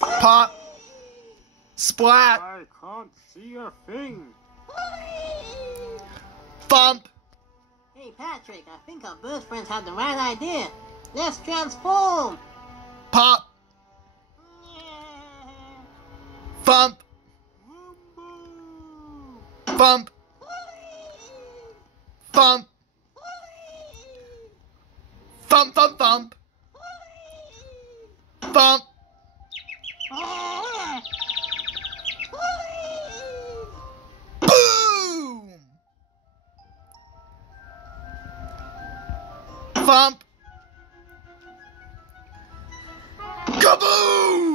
Pop. Splat. I can't see a thing. Thump. Hey, Patrick, I think our bird friends had the right idea. Let's transform. Pop. Thump. Thump. Thump. Thump, thump, thump. Thump. Boom! Thump. Kaboom!